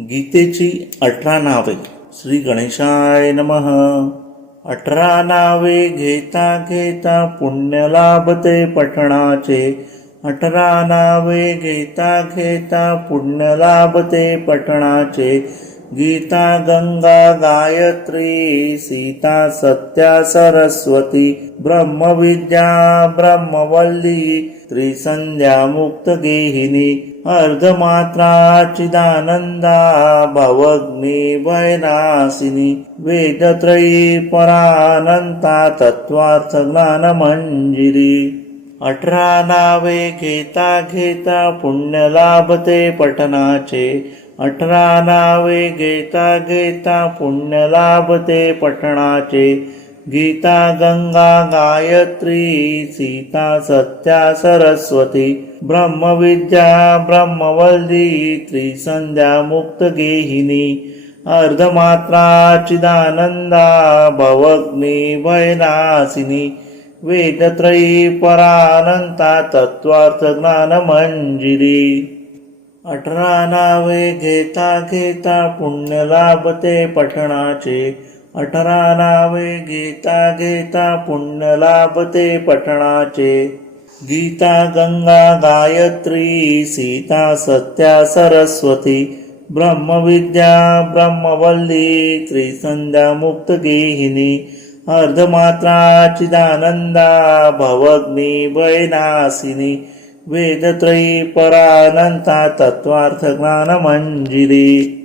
गीतेची अठरा नावे. श्री गणेशाय नमः. अठरा नावे घेता घेता पुण्य लाभते पठणाचे. अठरा नावे घेता घेता पुण्य लाभते पठणाचे. गीता गंगा गायत्री सीता सत्या सरस्वती ब्रह्मविद्या ब्रह्मवल्ली त्रिसंध्या मुक्त गेहिनी अर्धमात्रा चिदानंदा भवग्नी वैनाशिनी वेदत्रयी परानंता तत्वार्थ ज्ञान मंजिरी अठरा नावे घेता घेता पुण्य लाभते पठनाचे अठरा नावे घेता घेता पुण्य लाभते पठणाचे. गीता गंगा गायत्री सीता सत्या सरस्वती ब्रह्मविद्या ब्रह्मवल्दी त्रिसंध्या मुक्त गेहिनी अर्धमात्रा चिदानंदा भवग्नी वैनासिनी वेदत्रयी परानंता तत्वार्थ ज्ञान मंजिरी अठरा नावे घेता घेता पुण्य लाभते पठणाचे. अठरा नावे घेता घेता पुण्य लाभते पठणाचे. गीता गंगा गायत्री सीता सत्या सरस्वती ब्रह्मविद्या ब्रह्मवल्ली त्रिसंध्या मुक्त गेहिनी अर्धमात्रा चिदानंदा भवग्नी वैनासिनी वेदत्रयी परानन्ता तत्त्वार्थज्ञानमञ्जिरी।